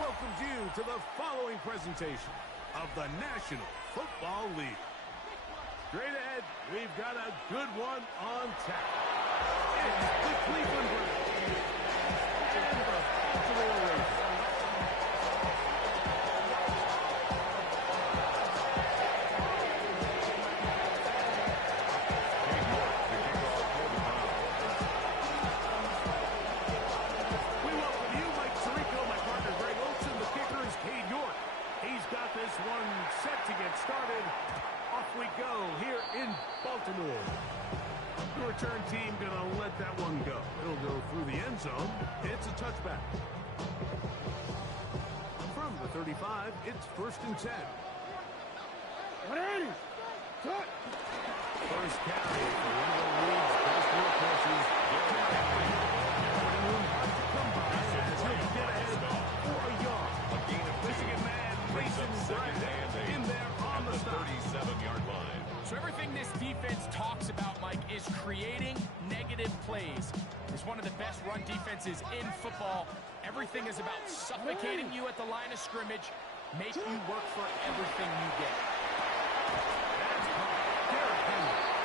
welcomes you to the following presentation of the National Football League. Straight ahead, we've got a good one on tap. It's the Cleveland Browns and the Baltimore Ravens. This one set to get started. Off we go here in Baltimore. The return team gonna let that one go. It'll go through the end zone. It's a touchback. From the 35, it's 1st and 10. 180. Cut. First carry for one of the league's best workhorses. Come by as he'll get ahead for a yard. Michigan man racing in there on the 37-yard line. So everything this defense talks about, Mike, is creating negative plays. It's one of the best run defenses in football. Everything is about suffocating you at the line of scrimmage, make you work for everything you get.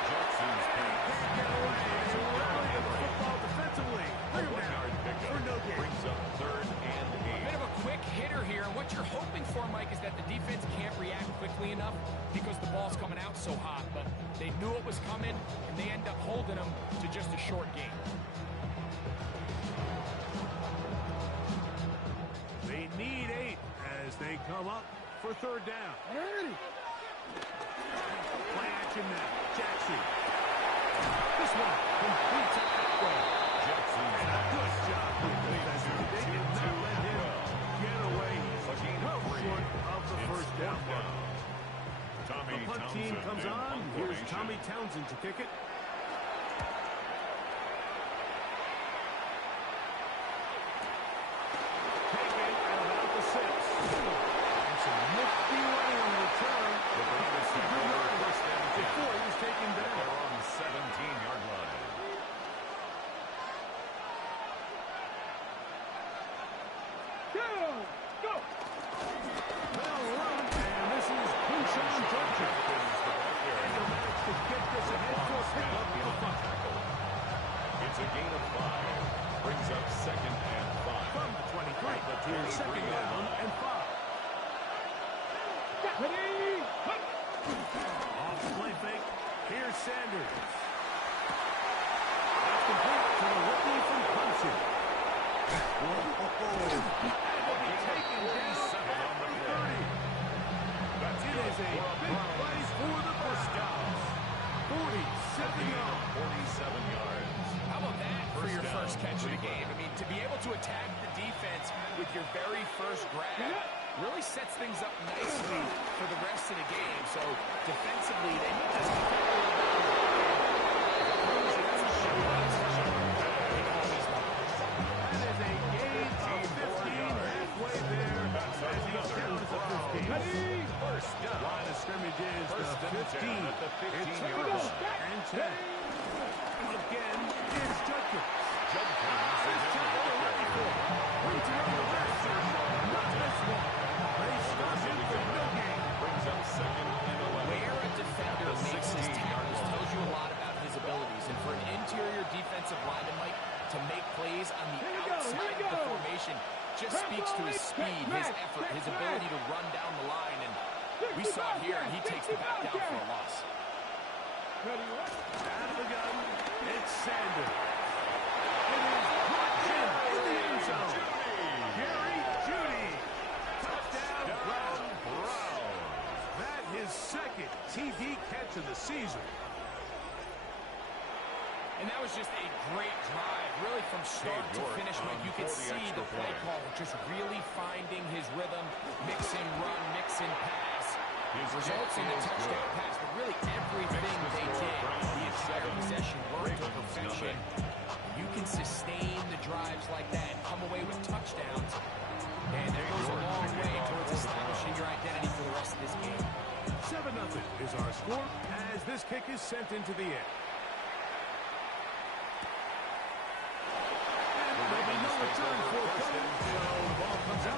Jackson's can't get away. Rally of the football defensively. For no gain. Brings up 3rd and 8. A bit of a quick hitter here. What you're hoping for, Mike, is that the defense can't react quickly enough because the ball's coming out so hot. But they knew it was coming, and they end up holding them to just a short gain. They need 8 as they come up for 3rd down. Play action now. Jackson. This one completes it that way. Jackson's good job with the defense. They did not let him get away. Well short of the 1st down mark. The punt team comes on. Here's Tommy Townsend to kick it. Taken at about the 6. And some nifty running on the return. That's a good run before he was taken down. They're on the 17-yard line. Go! Well run, and this is Kushan Judkins. And he'll manage to get this ahead for a pickup in the punt. It's a gain of 5. Brings up 2nd and 5. From the 23, here's 2nd down and 5. Off the play fake, here's Sanders. That's complete to the rookie from Clemson. It is a big play for the Buckeyes. 47 yards. 47 yards. How about that for your first catch of the game? I mean, to be able to attack the defense with your very first grab really sets things up nicely for the rest of the game. So defensively, they need to That is a gain of 15 halfway there as he counts the 15. First down. Line of scrimmage is the 15. At the 15 It's yard 1st and 10. Again, it's Judkins. This time they're ready for it. Reaching on the left. Not this one. They stop him for no gain. Brings up 2nd and 11. Where a defender makes his tackles tells you a lot about his abilities. And for an interior defensive lineman, Mike, to make plays on the outside of the formation just speaks to his speed, his effort, his ability to run down the line. And we saw it here, and he takes the back down for a loss. Out of the gun, it's Sanders. It is brought in the end zone. Jerry Jeudy. Touchdown, Brown. That his 2nd TD catch of the season. And that was just a great drive, really from start to finish, Mike. You could see the play call just really finding his rhythm, mixing run, mixing pass. Results in the touchdown pass, but really everything they did, the entire possession worked to perfection. You can sustain the drives like that, come away with touchdowns, and that goes a long way towards establishing your identity for the rest of this game. 7-0 is our score as this kick is sent into the air. And there'll be no return for Cody, so the ball comes out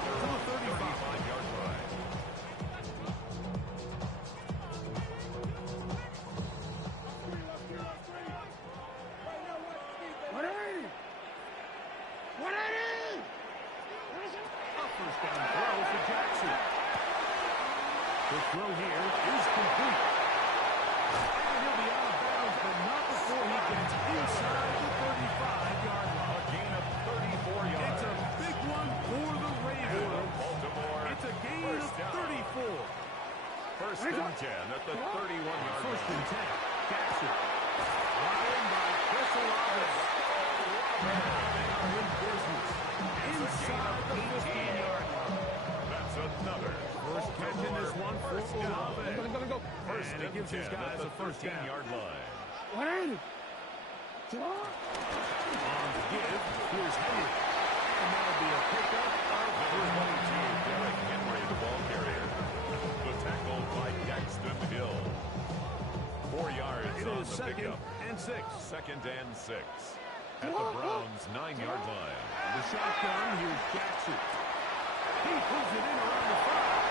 gives his guys a first down. 13-yard line. One. Two. On the give, here's Henry. And that'll be a pickup of Number 22, Derrick Henry, the ball carrier. The tackle by Daxton Hill. 4 yards It on is the second pickup. and 6. Second and 6. At the Browns' 9-yard line. The shotgun, here's Jackson. He pulls it in around the 5.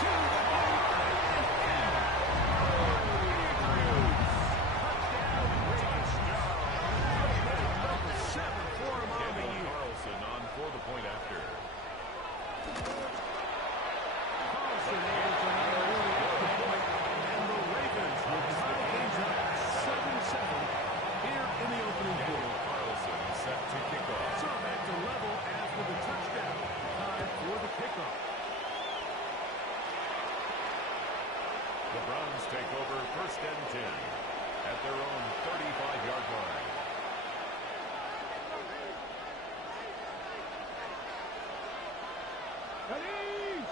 To the goal line and in. Number 7 for him on the year. Carlson on for the point after. Carlson able to not only get the point, and the Ravens will tie things up at 7-7 here in the opening quarter. Carlson set to kick off. So back to level after the touchdown. Time for the kickoff. The Browns take over first and 10 at their own 35-yard line. Ready.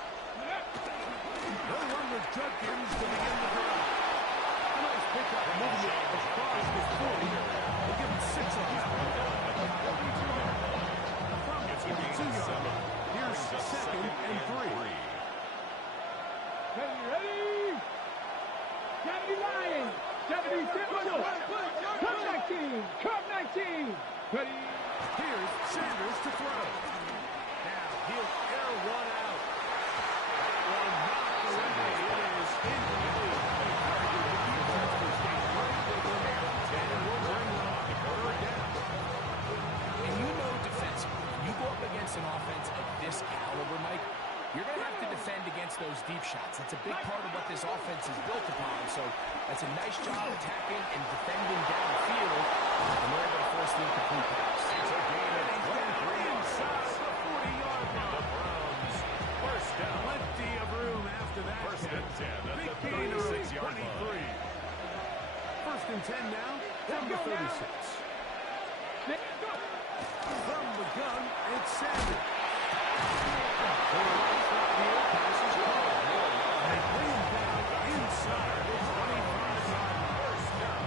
They'll run with Judkins to begin the drive. A nice pickup, moving it across the 40. They'll give him 6 on that one. From the 42-yard line, here's second and 3. Ready. 79. 77. Come 19. Come 19. Ready. Here's Sanders to throw. Now he'll air one out. That one knocked away. It is incomplete. Very good defense for State. Right with him. And it will bring them on the third down. And you know defensively, when you go up against an offense of this caliber, Mike, you're going to have to defend against those deep shots. That's a big part of what this offense is built upon. So that's a nice job attacking and defending downfield. And they're able to force the incomplete pass. It's a gain of 23 Inside the 40-yard line. The Browns first down. Plenty of room after that. First and 10 at Big the gain of 36-yard 23. line. First and 10 now from the 36. From the gun, it's Sanders. For the right foot here, pass is caught. They bring him down inside the 25-yard first down.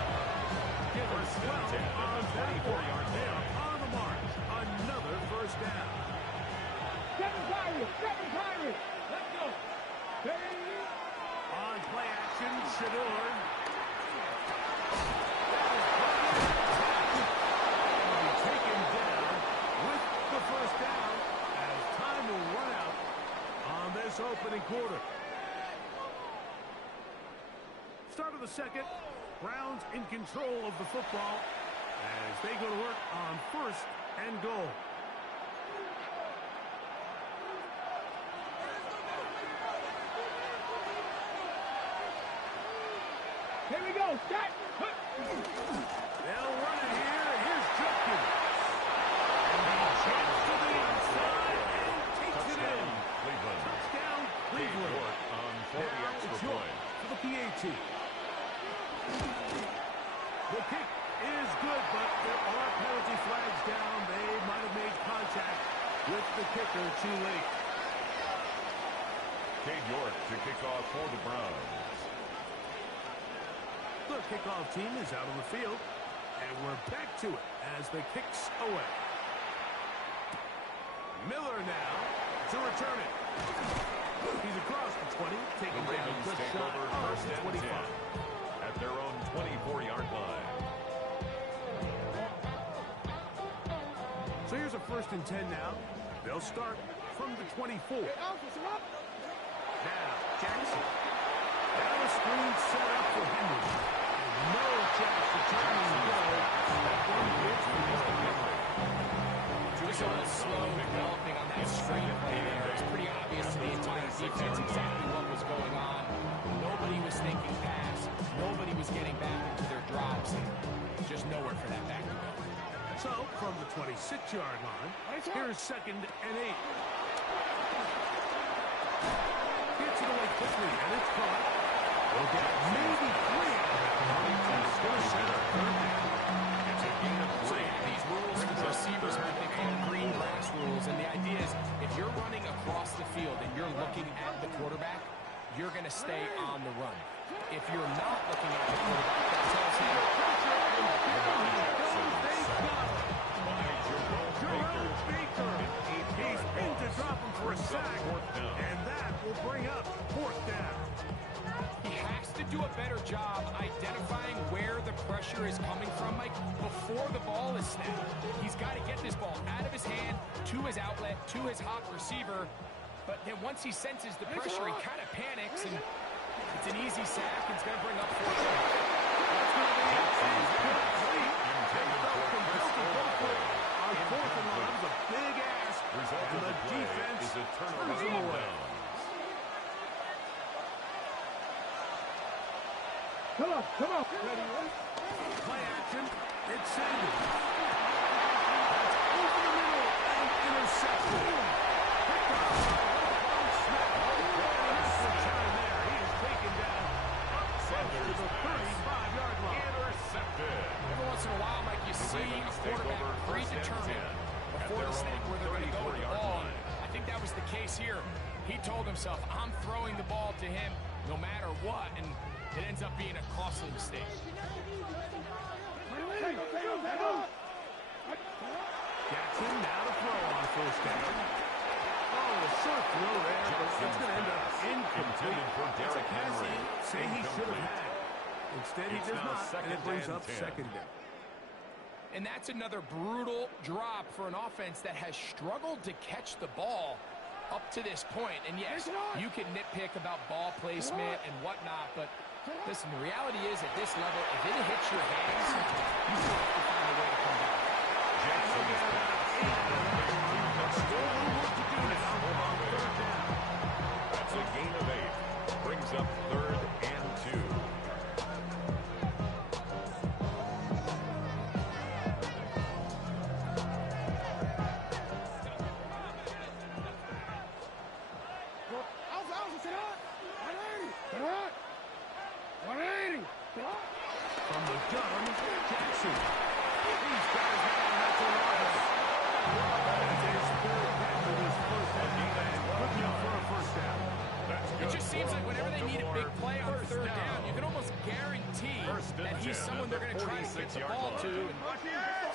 Give him 12 on that 4-yard there. On the mark, another first down. 7 Pirates. 7 Pirates. Let's go. Ready. On play action, Shador. Taken down with the first down as time will run out on this opening quarter. Start of the second. Browns in control of the football as they go to work on first and goal. Here we go. Start. They'll run it here. Here's Judkins. And he jumps to the outside and takes it in. Cleveland. Touchdown, Cleveland. York on for the Now extra it's York point. for the PAT. The kick is good, but there are penalty flags down. They might have made contact with the kicker too late. Cade York to kick off for the Browns. The kickoff team is out on the field, and we're back to it as the kick's away. Miller now to return it. He's across the 20, taking The down a Ravens good take shot over on first the and 25. 10 at their own 24-yard line. So here's a first and 10 now. They'll start from the 24. Now, Jackson. Now a screen set up for Henry. And no chance to turn and go. That one hits for Mr. Henry. Just a little slow developing on that screen play there. It's pretty obvious to the entire defense exactly what was going on. Nobody was thinking pass. Nobody was getting back into their drops. Just nowhere for that back to go. So, from the 26-yard line, here's second and 8. Gets it away quickly, and it's caught. We'll get maybe 3 out of that one. He's going to set up third down. It's a gain of So 3. they have these rules for the receivers, what they call green grass rules. And the idea is if you're running across the field and you're looking at the quarterback, you're going to stay on the run. if you're not looking at the quarterback, that tells him. Jerome Baker. He's in to drop him for a sack, and that will bring up fourth down. He has to do a better job identifying where the pressure is coming from, Mike, before the ball is snapped. He's got to get this ball out of his hand, to his outlet, to his hot receiver. But then once he senses the pressure, he kind of panics, and it's an easy sack. It's going to bring up fourth down. That's going to be incomplete. On fourth and long, a big ask, and the defense turns him away. Come on. Ready? Play action. It's Sanders. That's over the middle and intercepted. Picked off by Smith. Nice return there. He is taken down up to the 35-yard line. Intercepted. Every once in a while, Mike, you see a quarterback predetermined before the snap where they're going to go with the ball. I think that was the case here. He told himself, I'm throwing the ball to him no matter what, and it ends up being a costly mistake. Jackson now to throw on first down. Oh, a short throw there, but it's going to end up incomplete. It's a pass say he should have had. Instead, he does not, and it brings up second down. And that's another brutal drop for an offense that has struggled to catch the ball up to this point. And yes, you can nitpick about ball placement and whatnot, but listen, the reality is at this level, if it hits your hands, you still have to find a way to come back. Jackson is back. Still a little work to do now on third down. That's a gain of 8. Brings up 3rd and 2. From the gun, Jackson. He's got his man. That's a loss. That's his third catch of his first half, and looking for a first down. It just seems like whenever they need a big play on third down, you can almost guarantee that he's someone they're going to try to get the ball to. And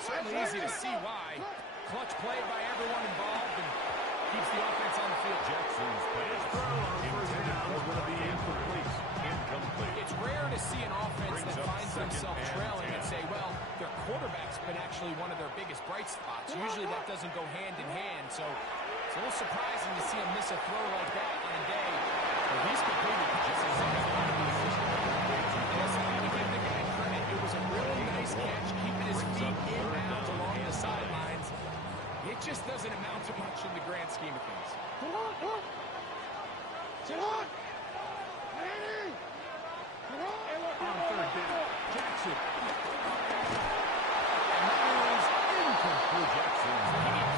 certainly easy to see why. Clutch play by everyone involved and keeps the offense on the field. Jackson's pass Throw on first down is going to be incomplete. It's rare to see an offense that finds themselves trailing and say, well, their quarterback's been actually one of their biggest bright spots. Usually that doesn't go hand in hand, so it's a little surprising to see him miss a throw like that on a day where he's completed passes. Listen, I have to give the guy credit. It was a really nice catch, keeping his feet in bounds along the sidelines. It just doesn't amount to much in the grand scheme of things. On third down, Jackson. And that is incomplete.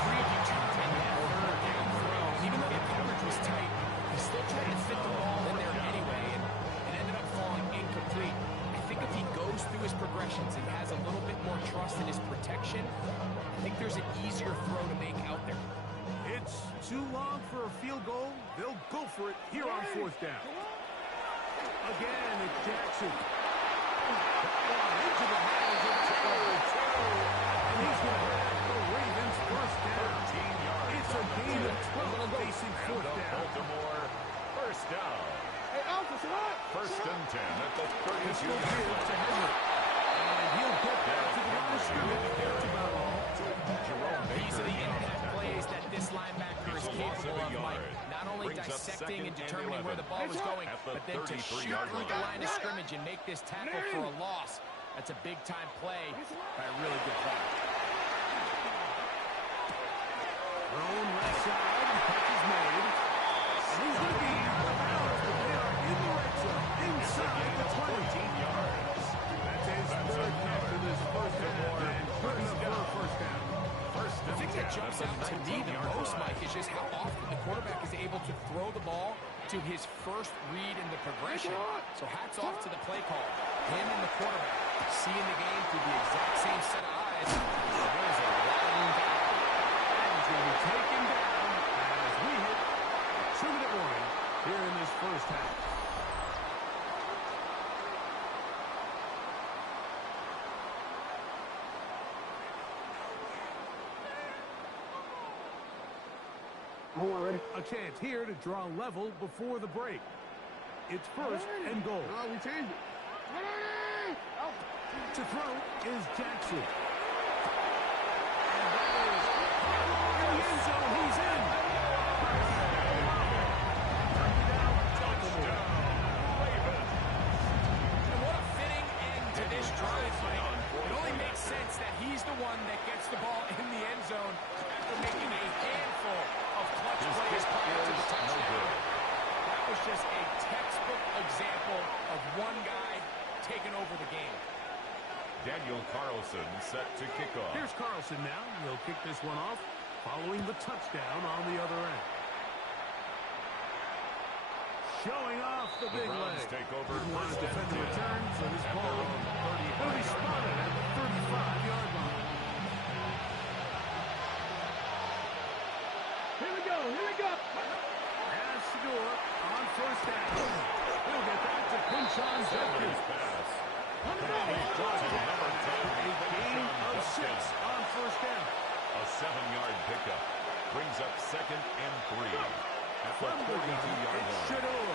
Predetermined that third down throw. Even though the coverage was tight, he still tried to fit the ball in there anyway, and it ended up falling incomplete. I think if he goes through his progressions and has a little bit more trust in his protection, I think there's an easier throw to make out there. It's too long for a field goal. They'll go for it here on fourth down. Again, it's Jackson. Into the hands of Terrell. And he's going to have the Ravens first down. 13 yards. It's a gain of 12 facing fourth down. Baltimore, first down. First and 10 at the 32-yard line. And he'll get back to the line of scrimmage. That's about all. These are the impact plays that this linebacker is capable of, Mike. Not only dissecting and determining where the ball was going, but then to shoot through the line of scrimmage and make this tackle for a loss. That's a big-time play by a really good player. Thrown left side, catch is made. And he's going to be out, but they are in the red zone, inside the 20 yards. That's his third catch of this first half, and good enough for a first down. The thing that jumps out to me the most, Mike, is just how often the quarterback is able to throw the ball to his first read in the progression. So hats off to the play caller. Him and the quarterback seeing the game through the exact same set of eyes. There's a lot of room back. And he's going to be taken down as we hit 2-minute warning here in this first half. A chance here to draw level before the break. It's first and goal. No, we changed it. To throw is Jackson. And that is in the end zone. He's in. Touchdown, Ravens. And what a fitting end to this drive, Mike. It only makes sense that he's the one that gets the ball in the end zone after making a handful of clutch plays prior to the touchdown. That was just a textbook example of one guy taking over the game. Daniel Carlson set to kick off. Here's Carlson now. He'll kick this one off following the touchdown on the other end. Showing off the big Browns leg. take over Didn't want to first defend the and 10. return, so this At ball their own will be 35. spotted at the 35-yard line. Here we go. Here we go. As Shador on first down. He'll get that to Pinchon Sanders' Jeffries. pass. On the And ball. he's brought to number 10, A gain of 6 Pinchon. on first down. A 7-yard pickup. Brings up second and 3 at the From the gun, 42-yard it's line. Shador.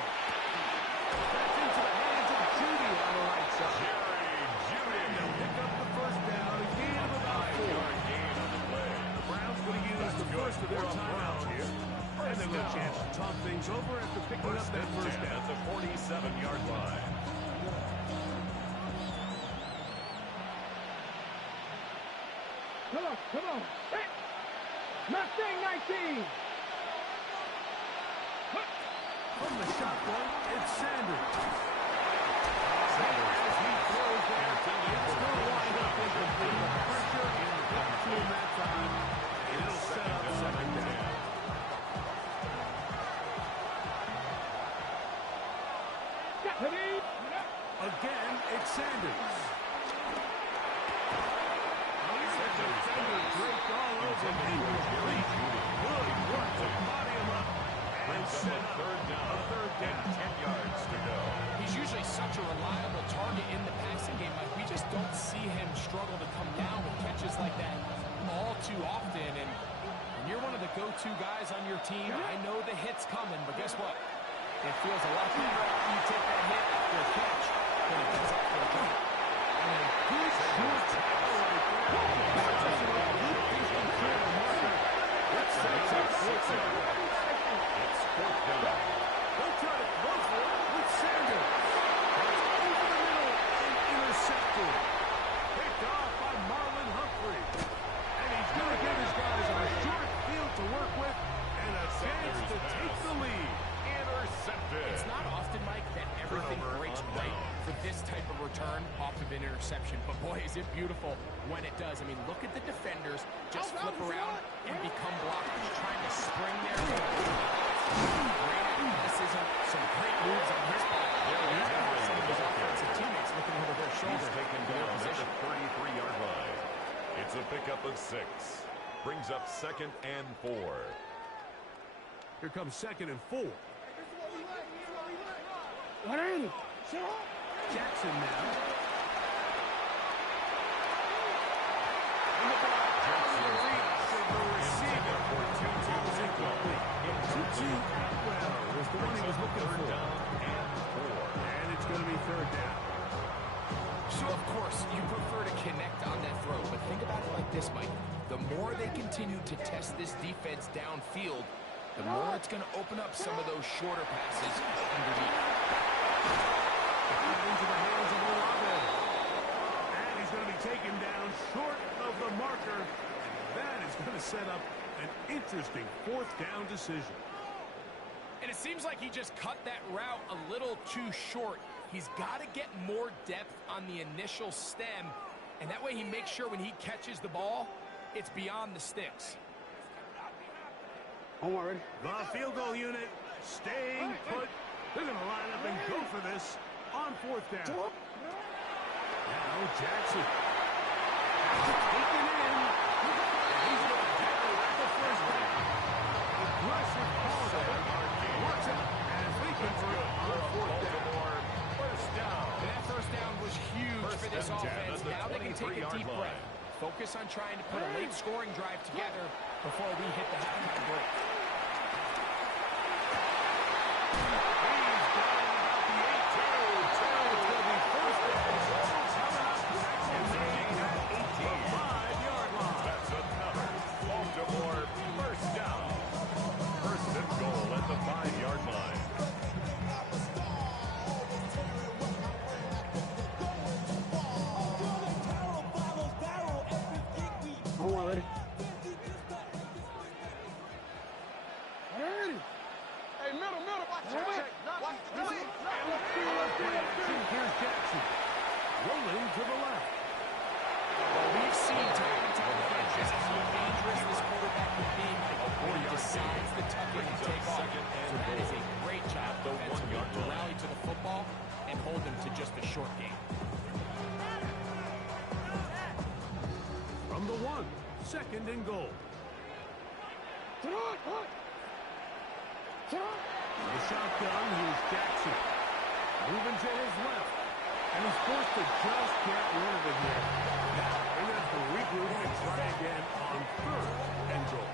That's into the hands of Judy on the right side. Jerry Judy. They'll pick up the first down, a gain of about 4. 5-yard gain on the play. The Browns going to use the first of their timeouts here. And they've got a chance to talk things over after picking up that first down. At the 47-yard line. Come on. Hey. Mustang 19. From the shotgun, it's Sanders. Sanders As he throws there, it's going to wind up incomplete. The pressure and the between that time, it'll set up second down. Again, it's Sanders. Defender draped all over him. Good work to body him up and set up third down. a third down. 10 yards to go. He's usually such a reliable target in the passing game. Like, we just don't see him struggle to come down with catches like that all too often. And when you're one of the go-to guys on your team, I know the hit's coming, but guess what? It feels a lot better after you take that hit after a catch than it does after a catch. And a good short tackle right there. Catches it up, good distance clear to Marker. That sets up 6 yards. It's fourth down. They'll try to go for it with Sanders. That's over the middle and intercepted. Picked off by Marlon Humphrey. And he's going to give his guys a short field to work with and a chance to take the lead. Intercepted. It's not often, Mike, that everything Turnover breaks on right down. for this type of return off of an interception. But boy, is it beautiful when it does. I mean, look at the defenders just flip around and become blockers, trying to spring their great athleticism, some great moves on his part. Some of his offensive teammates looking over their shoulder. He's taken for their down at position. the 33-yard line. It's a pickup of 6. Brings up second and 4. Here comes second and 4. What ain't it? Jackson now. Well, was the one he was looking for. And it's going to be third down. So, of course, you prefer to connect on that throw, but think about it like this, Mike. The more they continue to test this defense downfield, the more it's going to open up some of those shorter passes underneath. Into the hands of Olave. And he's going to be taken down short of the marker. That is going to set up an interesting fourth down decision. And it seems like he just cut that route a little too short. He's got to get more depth on the initial stem, and that way he makes sure when he catches the ball, it's beyond the sticks. The field goal unit staying put. They're going to line up and go for this on fourth down. Now Jackson. Taken in. And he's going down at the first down. Aggressive call there. Works out as they convert on fourth down. First down. And that first down was huge for this and 10 offense. at the Now they can take a 23-yard deep line. breath. Focus on trying to put a late scoring drive together before we hit the halftime break. That's another Baltimore first down. First and goal at the 5-yard line. Ready? Hey, middle, watch Check. Watch the Let's see. Here's Jackson. Rolling to the left. Well, we've seen time and time again just how dangerous this quarterback can be when he decides to tuck in and take off. So that is a great job defensively to rally to the football and hold him to just a short game. From the 1, second and goal. The shotgun, here's Jackson. Moving to his left. And he's forced to just get rid of it here. Now, they're going to have to regroup and try again on third and goal.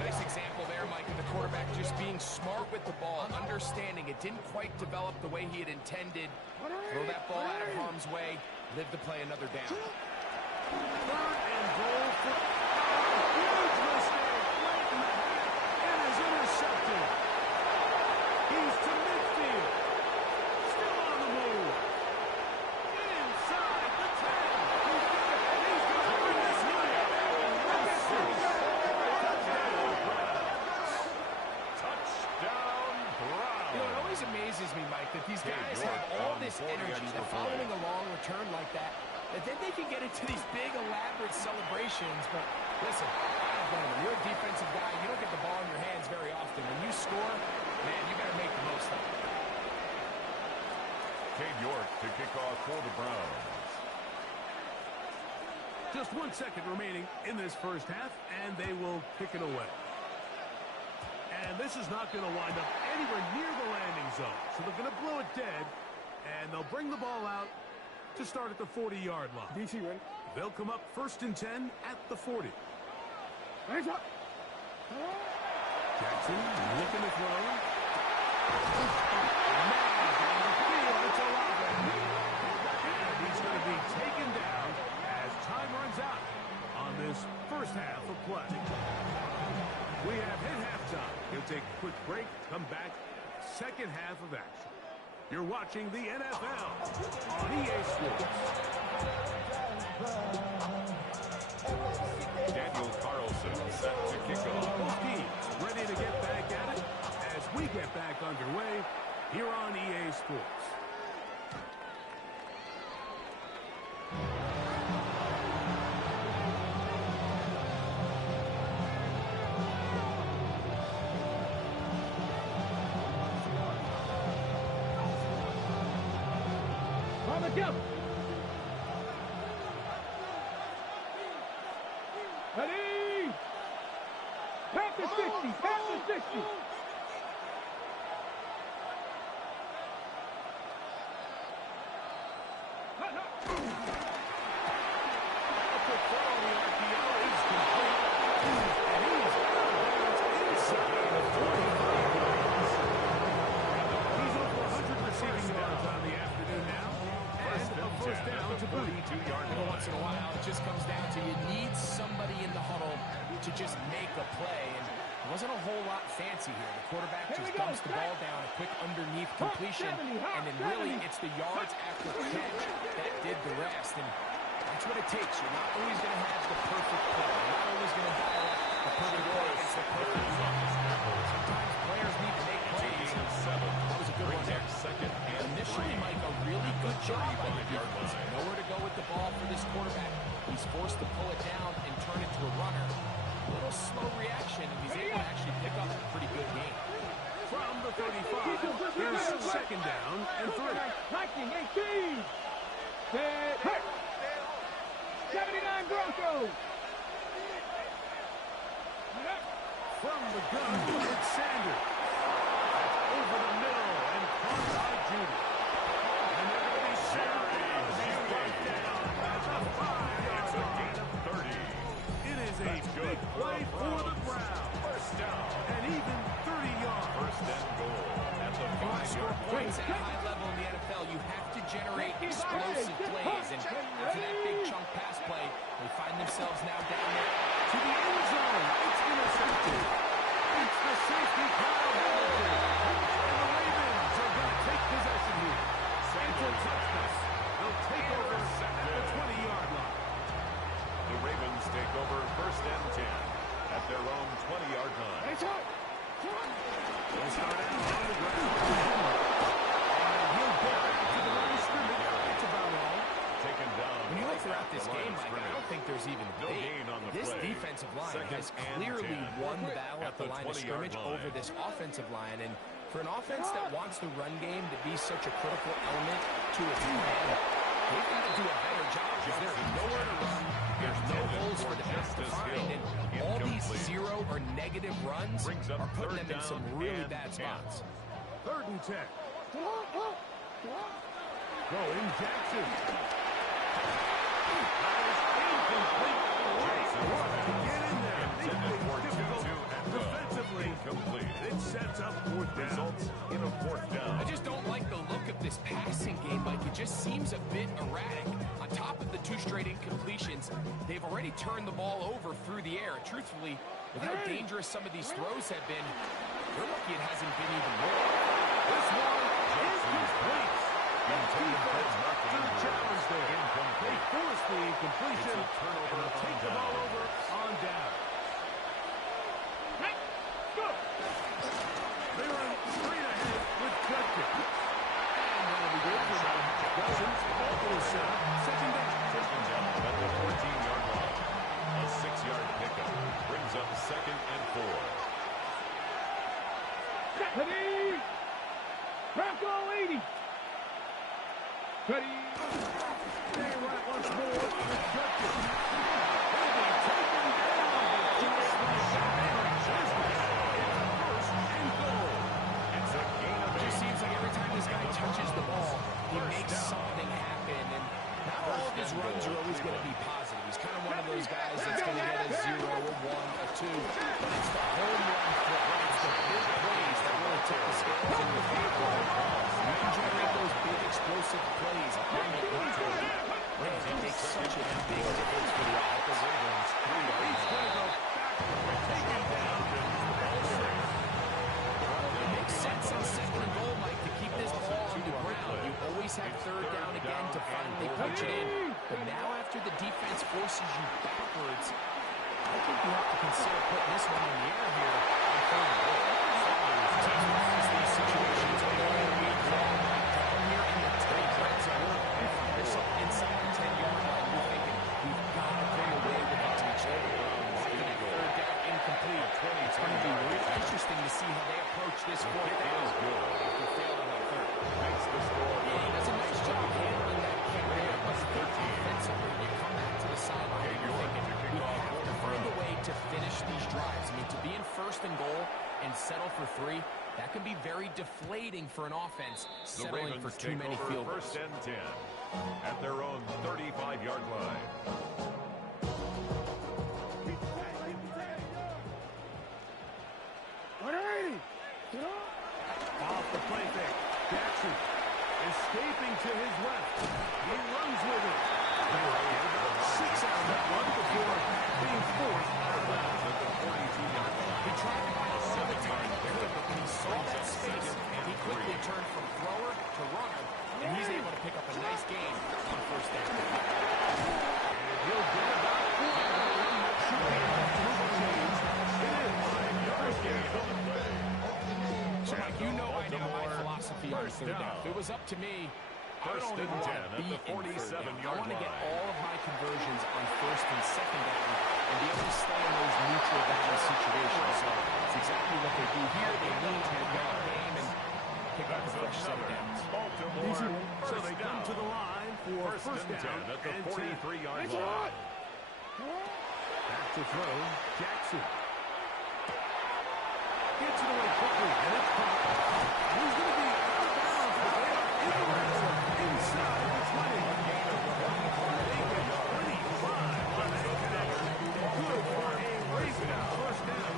Nice example there, Mike, of the quarterback just being smart with the ball, understanding it didn't quite develop the way he had intended. Throw that ball out of harm's way, live to play another down. Third and goal for huge mistake late in the half and is intercepted. He's to midfield. Still on the move. Inside the 10. He's going to bring this one. Touchdown, Brown. You know, it always amazes me, Mike, that these guys have all this energy. They're following a long return like that, and then they can get into these big, elaborate celebrations. But listen, I don't blame them. You're a defensive guy. You don't get the ball in your hands very often. When you score, man, you better make the most of it. Cade York to kick off for the Browns. Just 1 second remaining in this first half, and they will kick it away. And this is not going to wind up anywhere near the landing zone. So they're going to blow it dead, and they'll bring the ball out to start at the 40-yard line. DC ready? They'll come up 1st and 10 at the 40. Hands up. Jackson looking to throw. Man, down the field, it's Olave. And he's going to be taken down as time runs out on this first half of play. We have hit halftime. We'll take a quick break, come back, second half of action. You're watching the NFL on EA Sports. Daniel Carlson set to kick off. Both teams ready to get back at it as we get back underway here on EA Sports. All together. Ready? Pass to 60. Pass to 60. Once in a while, it just comes down to you need somebody in the huddle to just make a play. And it wasn't a whole lot fancy here. The quarterback just dumps the ball down, a quick underneath completion, and then really it's the yards after catch that did the rest. And that's what it takes. You're not always going to have the perfect play. You're not always going to dial up the perfect play against the perfect play. Sometimes players need to make plays. That was a good one there. Second and Initially, Mike, a really good job by the defense. Nowhere to go with the ball for this quarterback. He's forced to pull it down and turn it to a runner. A little slow reaction, and he's able to actually pick up a pretty good game. From the 35, here's second down and 3. 19, 18. Hey. 79 Broncos. From the gun, it's Sanders. That's over the middle and caught by Judy. And they're going to be serious. He's brought down at the 5-yard line. 30. It is a big play for the Browns. First down. And even 30 yards. First and goal. find themselves now down there. To the end zone. It's intercepted. It's the safety Kyle Hamilton. And the Ravens are going to take possession here. It's a touchdown. They'll take over at the 20-yard line. The Ravens take over 1st and 10 at their own 20-yard line. They'll start out on the ground. And he'll get back to the line of scrimmage. That's about all. Taken down. When you look throughout this game, Mike, I don't think there's even No debate. gain on the This play. defensive line Second has and clearly 10. won the battle at the line of 20-yard scrimmage line. over this offensive line. And for an offense that wants the run game to be such a critical element to its plan, they've got to do a better job because there's nowhere to run. There's no holes for the best to find. And all these zero or negative runs are putting them in some really bad spots. 3rd and 10. Going Jackson. Incomplete. Get in there. Defensively, it sets up 4th down. Results in a 4th down. I just don't like the look of this passing game, Mike. It just seems a bit erratic. On top of the 2 straight incompletions, they've already turned the ball over through the air. Truthfully, with how dangerous some of these throws have been, we're lucky it hasn't been even more. This one is complete. Defense to the challenge there. They force the incompletion, and they'll take the ball over on down. They run straight ahead with Judkins. And that'll be good for them. Dozens, ball goes set. 2nd down. 2nd down at the 14-yard line. A 6-yard pickup brings up 2nd and 4. Ready? Bronco 80. Ready? Stay right once more with Judkins. They'll be taken down. Just like that. It's 1st and goal. It's a gain of It just seems like every time this guy touches the ball, he makes something happen. And not all of his runs are always going to be positive. He's kind of one of those guys that's going to get a 0, a 1, a 2. But it's the home run threat. It's the big plays that really tip the scales in your favor. You can generate those big explosive plays on the ground. It makes such a big difference for the offense. He's going to go back. Take him down. It makes sense on 2nd and goal, Mike, to keep this ball on the ground. You always have 3rd down again to finally punch it in. But now after the defense forces you backwards, I think you have to consider putting this one in the air here on 3rd and goal. Teams rise these situations all week long. Down here in the tight red zone, if you're inside the 10-yard line, you're thinking, we've got to come away with a touchdown. Looking at 3rd down incomplete. It's going to be really interesting to see how they approach this 4th down after failing on 3rd. Makes the score. Yeah, he does a nice job handling that carry, but offensively, you come back to the sideline and you're thinking, we have to find a way to finish these drives. I mean, to be in 1st and goal and settle for 3, that can be very deflating for an offense The settling Ravens for too take many over field goals. 1st and 10 at their own 35-yard line. Off the play fake. Jackson escaping to his left. He runs with it. 6 on that one before being forced out of bounds at the 42-yard line. He tried to run all the time he could, but when he saw that space, he quickly turned from thrower to runner, and he's able to pick up a nice gain on 1st down. And he'll get about 4 on the one that should be enough to move the chains. It is 5 yards gain on the play. So, Mike, you know by now my philosophy on 3rd down. If it was up to me, I don't 1st even and 10 want to at be the in 3rd down. I 47-yard want to get line. all of my conversions on 1st and 2nd down and be able to stay in those neutral down situations. So it's exactly what they do here. They lean to the ground game and pick up a fresh set of downs. Baltimore. So they come to the line for 1st down at the and 43-yard 10. line. Back to throw, Jackson. Gets it away quickly, and it's caught. He's going to be out of bounds, but they are in the red zone, inside the 20. They get 25 on that connection. Good for a race down. 1st down.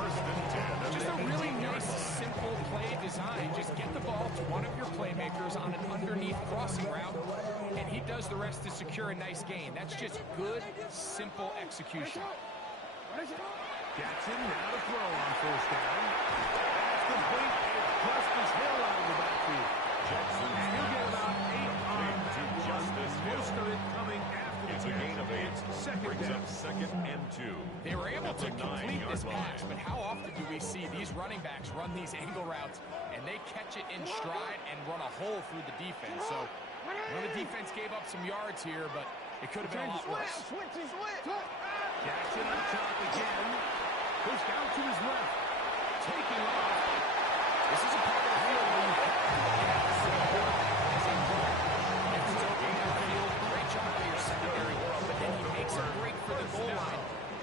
1st and 10 at Just the a really 18-yard nice, line. simple play design. Just get the ball to one of your playmakers on an underneath crossing route, and he does the rest to secure a nice gain. That's just good, simple execution. Jackson now to throw on first down. That's complete. Justice Hill out of the backfield. Jackson He'll get about 8 on to Justice Hill. most of it coming after It's the a gain of 8. Second Brings down. up 2nd and 2. They were able At to the complete 9-yard this line. pass, but how often do we see these running backs run these angle routes and they catch it in stride and run a hole through the defense? So, the defense gave up some yards here, but it could have been a lot worse. Jackson on top again. Pushed out to his left. Taking off. This is a part of the field where you have to get the support as a runner. If it's open downfield, great job by your secondary, but then he makes a break for the goal line,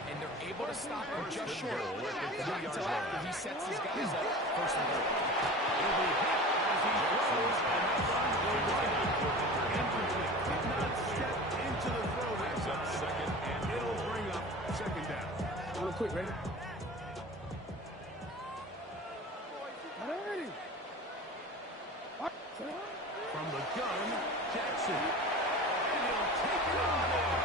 and they're able to stop him just short. Not until after he sets his guys up, first and goal. He'll be hit as he throws, and that run will run. Incomplete. Did not step into the throw that time. Second and It'll bring up second down. Real quick, ready? From the gun, Jackson. And he'll take it on there.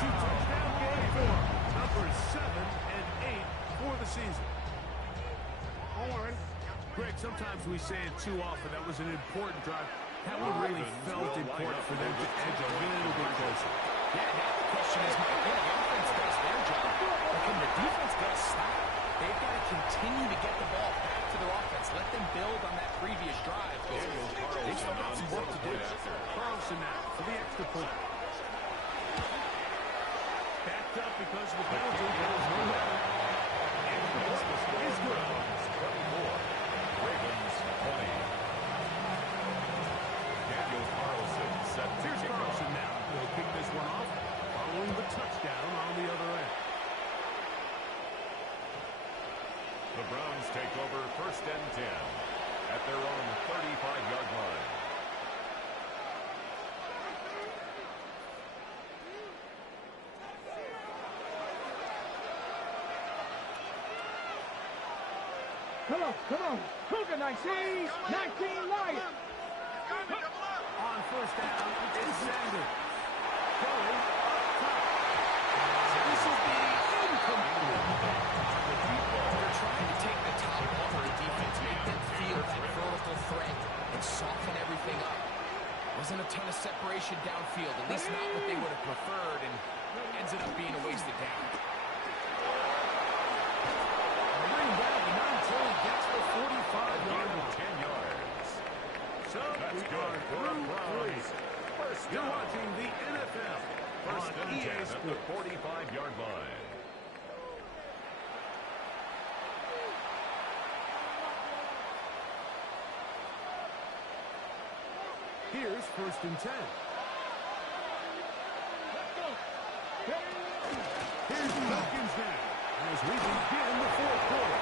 Two-touchdown game for numbers 7 and 8 for the season. Greg, sometimes we say it too often. That was an important drive. That one really felt important for them to edge a little bit closer. Yeah, now the question is, Mike, the offense does their job, but can the defense get a stop? They've got to continue to get the ball back to their offense. Let them build on that previous drive. They've still got some work to do. Carlson now for the extra point. Backed up because of the penalty. There's one down. And the ball is good. 24. Ravens 20. Daniel Carlson set to Here's kick off. Carlson now. He'll kick this one off following the touchdown on the other end. The Browns take over 1st and 10 at their own 35-yard line. Come on. Cougar 19. 19 Lions. On first down, it's Sanders. Going up top. This is the incomplete. They're trying to take the top off of the defense, make them feel that vertical threat, and soften everything up. Wasn't a ton of separation downfield, at least not what they would have preferred, and ends up being a wasted down. Bring back until he gets the 45-yard line. 10 yards. So That's we good are for the through Browns. 3. First You're down. watching the NFL First on and EA 10 at the Sports. 45-yard line. Here's 1st and 10. Here's Dawkins now as we begin the 4th quarter.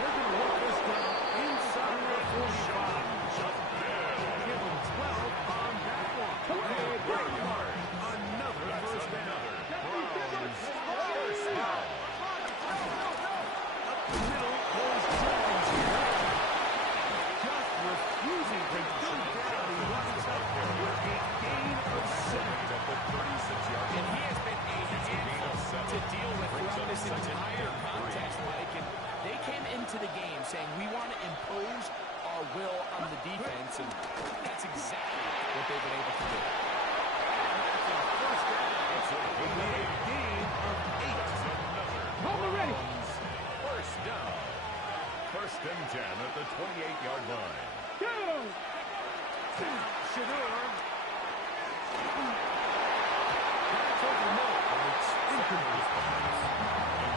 They're going to work this down inside the 45. Give them 12 on that one. Great yard. Another first down. Browns first down. Up the middle goes Jones here. Just refusing to go down. He runs up with a gain of 7. At the 36-yard And line. he has been a handful to deal with throughout this entire contest, Mike. And they came into the game saying, we want to impose our will on the defense, and that's exactly what they've been able to do. That's a first down. With a gain of 8. Hold it ready. First down. 1st and 10 at the 28-yard line. Go. Shador. That's over the middle. It's incomplete.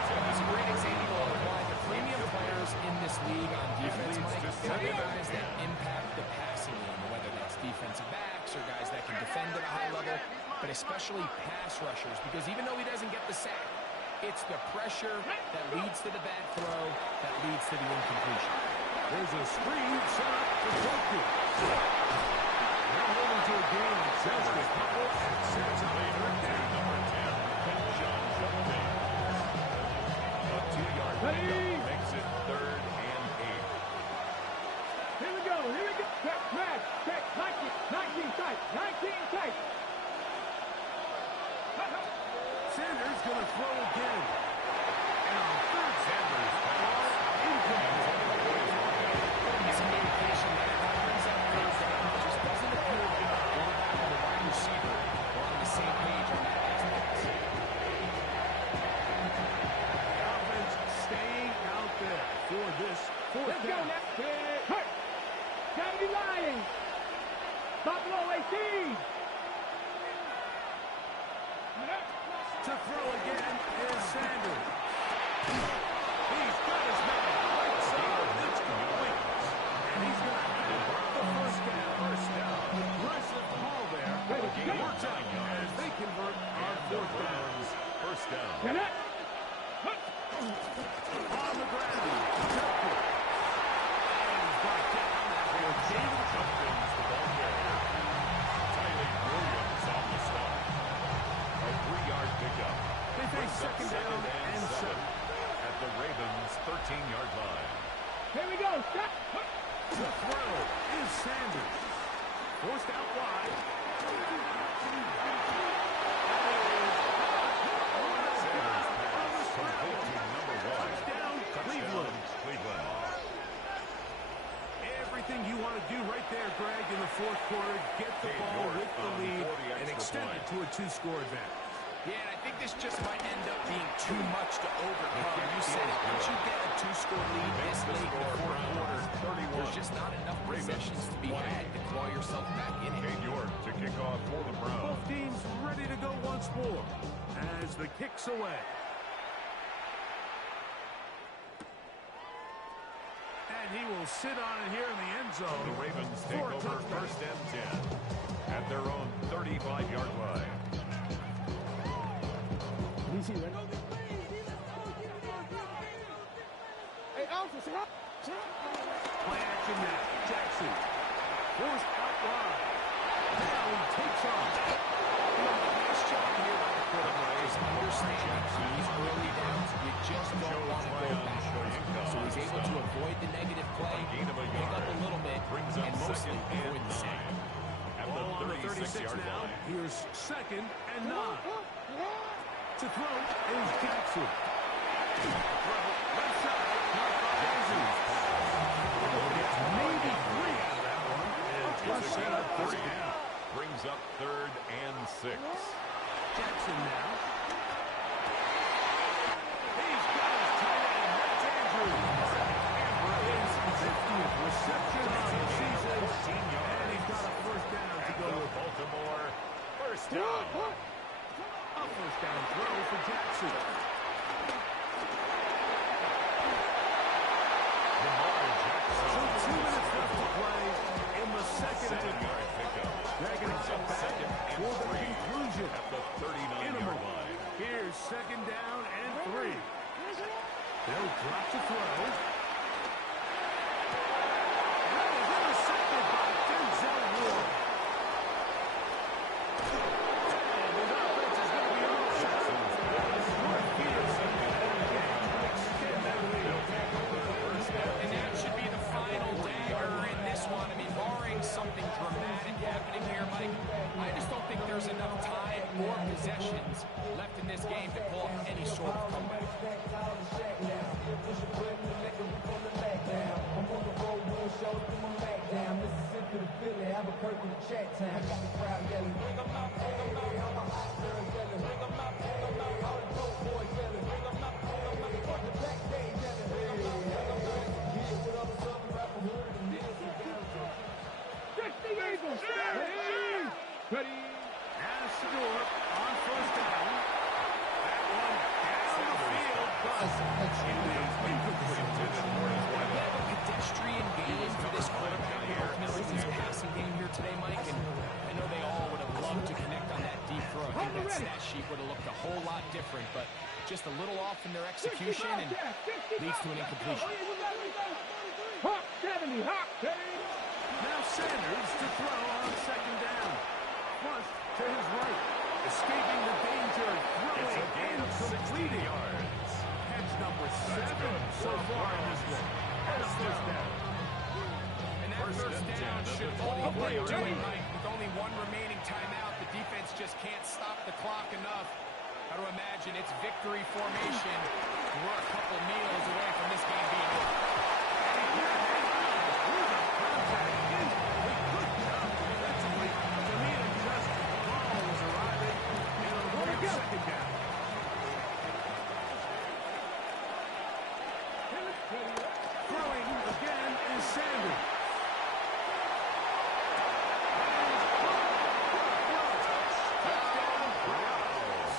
It's a great example of why the premium players in this league on defense, Mike, are the guys that impact the passing game, whether that's defensive backs or guys that can defend at a high level, but especially pass rushers, because even though he doesn't get the sack, it's the pressure that leads to the bad throw that leads to the incompletion. There's a screen set up for Joku. They're moving to a gain of just a couple and sets up a third down. Number 10, John Jones. A 2-yard pickup makes it 3rd and 8. Forced out wide. Touchdown, Cleveland. Everything you want to do right there, Greg, in the fourth quarter. Get the ball with the lead and extend it to a two-score advantage. Yeah, and I think this just might end up being too much to overcome. You said it. Once you get a two-score lead this late in the fourth quarter, there's just not enough possessions to be had to claw yourself back in it. York to kick off for the Browns. Both teams ready to go once more as the kick's away. And he will sit on it here in the end zone. The Ravens take over first and 10 at their own 35-yard line. Hey, Alpha, Play action now. Jackson. Forced out wide. Now he takes off. Nice job here by the quarterback. Just understanding these early downs, you just don't want to go back. So he's able to avoid the negative play, pick up a little bit, and mostly avoid the sack. Ball on the 36 now. Here's 2nd and 9. To throw is Jackson. Left side. Maybe 3 out of that one. And just set up 3 down. Brings up 3rd and 6. Jackson now. He's got his tight end. That's Andrews. His 50th reception on the season. And he's got a first down to go with Baltimore. First down. A first down throw for Jackson. So 2 minutes left to play in the second inning. Dragging himself back for the conclusion. At the 39-yard line. Here's 2nd down and 3. They'll drop the throw. That was intercepted by Denzel Ward. And his offense is going to be all set. Short Peterson to extend that lead. And that should be the final dagger in this one. I mean, barring something dramatic happening here, Mike, I just don't think there's enough time or possessions left in this game to pull off any sort of comeback. Ready? And Shador on first down. That one down the field, but it is incomplete. We have a pedestrian game for this quarterback ultimately his passing game here today, Mike, and I know they all would have loved to connect on that deep throw. I think that stat sheet would have looked a whole lot different, but just a little off in their execution and leads to an incompletion. Hawk 70, Hawk 70. Now Sanders to throw on 2nd down. Flush to his right. Escaping the danger. Throwing and completing. Catch number 7 so far in this one. And a first down. And that first down should ultimately do it, Mike. With only one remaining timeout, the defense just can't stop the clock enough. Got to imagine it's victory formation. We're a couple meals away from this game being over. Second down. Throwing again is Sanders. Touchdown, Browns.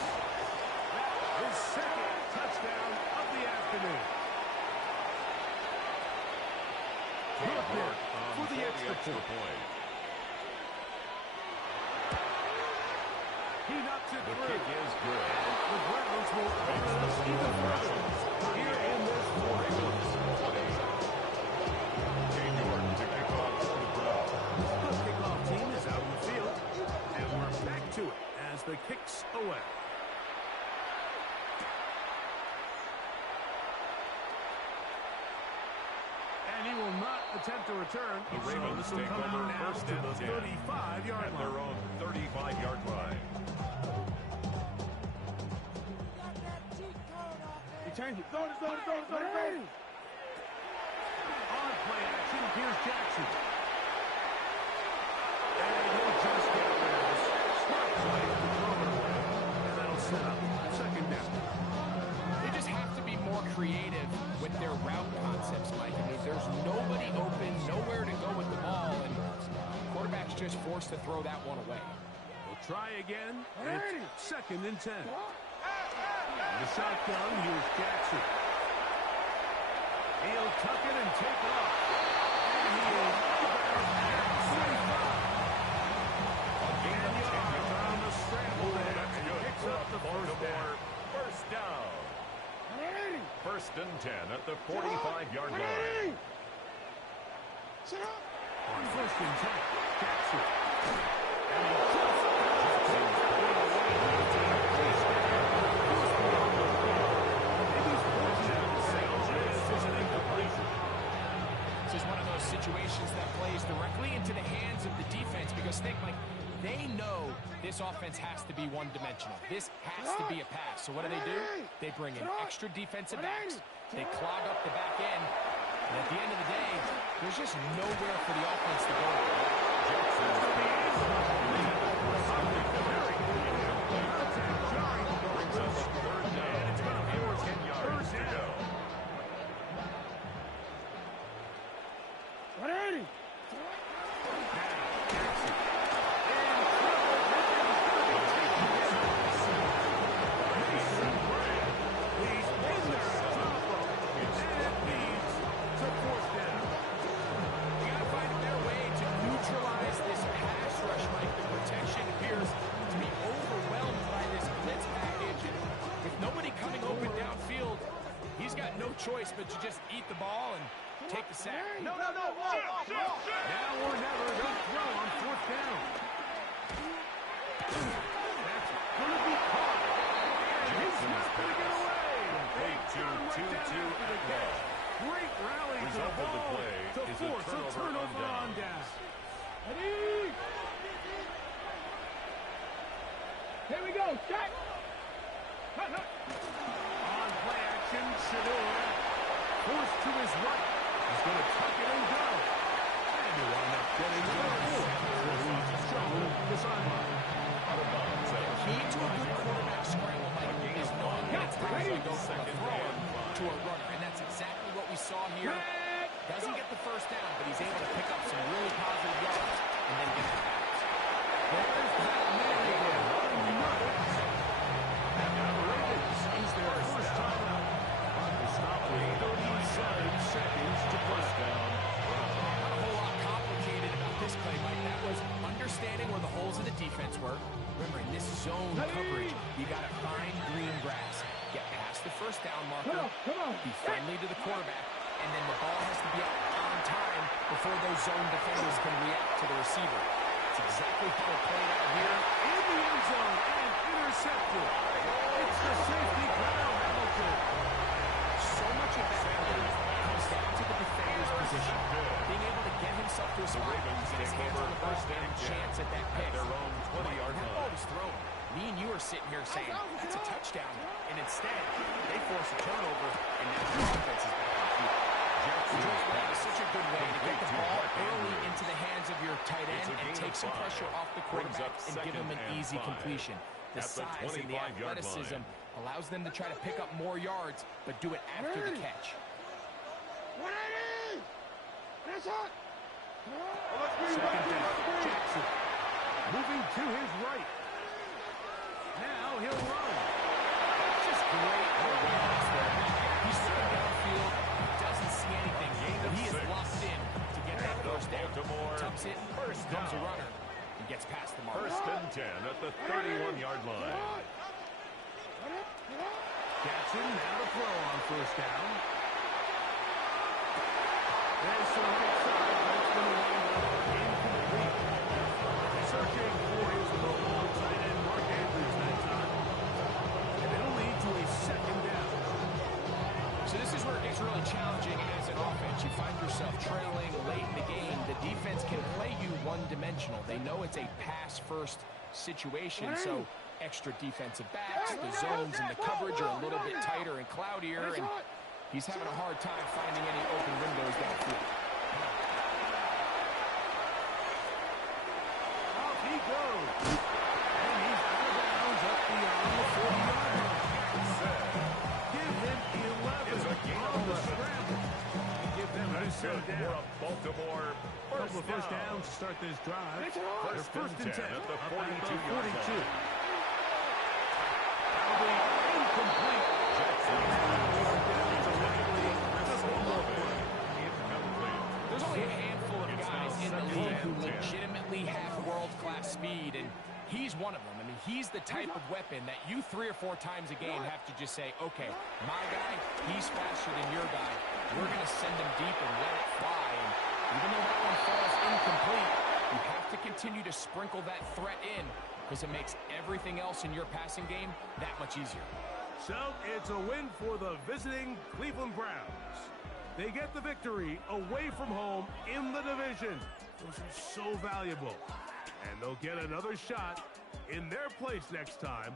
His 2nd touchdown of the afternoon. Good for the extra point. He knocks it through. The kick is good. The Browns will open us even further here in this fourth quarter. York to kick off for the Browns. The kickoff team is out on the field, and we're back to it as the kick's away. And he will not attempt to return. The Ravens this will take come out over now first to and the 10 35-yard at line. their own 35-yard line. He changed it. Zone it, zone it, zone it, zone it, zone it. On play action, here's Jackson. And he'll just get rid of this. Smart play to throw it away. And that'll set up second down. They just have to be more creative with their route concepts, Mike. I mean, there's nobody open, nowhere to go with the ball, and quarterback's just forced to throw that one away. We'll try again. It's second and 10. The shotgun, here's Jackson. He'll tuck it and take off. And he is at 45. And yards on the scramble there. And he picks up the first down. First down. First and 10 at the 45-yard line. On first and 10, Jackson. And he This is one of those situations that plays directly into the hands of the defense because they know this offense has to be one-dimensional. This has to be a pass. So what do? They bring in extra defensive backs. They clog up the back end. And at the end of the day, there's just nowhere for the offense to go. Choice but to just eat the ball and take the sack. No. Now or never, don't throw on fourth down. That's going to be caught. And he's not going to get away. Great rally to the ball to force a turnover on down. Here we go, Jack. On play action, Shador. Forced to his right. He's going to tuck it and go. And he'll wind up getting the ball. He's shown the sideline. Key to a good quarterback scramble, Mike, is knowing when it's time to go from a thrower to a runner. And that's exactly what we saw here. Doesn't get the first down, but he's able to pick up some really positive yards and then get it back. There's that man again. And now the Ravens use their first time out. Stop with 37 seconds to first down. Not a whole lot complicated about this play, Mike. That was understanding where the holes in the defense were. Remember, in this zone coverage, you got to find green grass. Get past the first down marker. Be friendly to the quarterback. And then the ball has to be out on time before those zone defenders can react to the receiver. It's exactly how it played out here. In the end zone and intercepted. It's the safety, Kyle Hamilton. So much of that comes down to the defender's position. Being able to get himself to a spot, get his hands on the ball, and a chance at that pick. Their own 20-yard That line. ball was thrown. Me and you are sitting here saying, that's a touchdown. And instead, they force a turnover, and now the offense is back on field. That is such a good way to get the ball early into the hands of your tight end and take some pressure off the quarterback and give him an easy completion. The size and the athleticism allows them to try to pick up more yards, but do it after the catch. Second down, Jackson. Moving to his right. Now he'll run. Just great awareness there. He's looking downfield. He doesn't see anything. But he is locked in to get that first down. Tucks it, comes a runner, and gets past the mark. First and 10 at the 31-yard line. Jackson now to throw on first down. There's some right side, but it's going to wind up incomplete. Searching for his long tight end, Mark Andrews, that time. And it'll lead to a second down. So this is where it gets really challenging as an offense. You find yourself trailing late game, the defense can play you one-dimensional. They know it's a pass-first situation, so extra defensive backs, the zones and the coverage are a little bit tighter and cloudier, and he's having a hard time finding any open windows downfield. Off he goes. And he's out of bounds up beyond the 40-yard line. Give him 11 on the scramble. Give them a set down. Baltimore Couple of first downs to start this drive. They're first and 10 at the up 42 at the yard 42. line. That'll be incomplete. There's only a handful of guys in the league who legitimately have world-class speed, and he's one of them. I mean, he's the type of weapon that you 3 or 4 times a game have to just say, okay, my guy, he's faster than your guy. We're going to send him deep and let it fly. And even though that one falls incomplete, you have to continue to sprinkle that threat in because it makes everything else in your passing game that much easier. So it's a win for the visiting Cleveland Browns. They get the victory away from home in the division. Those are so valuable. And they'll get another shot in their place next time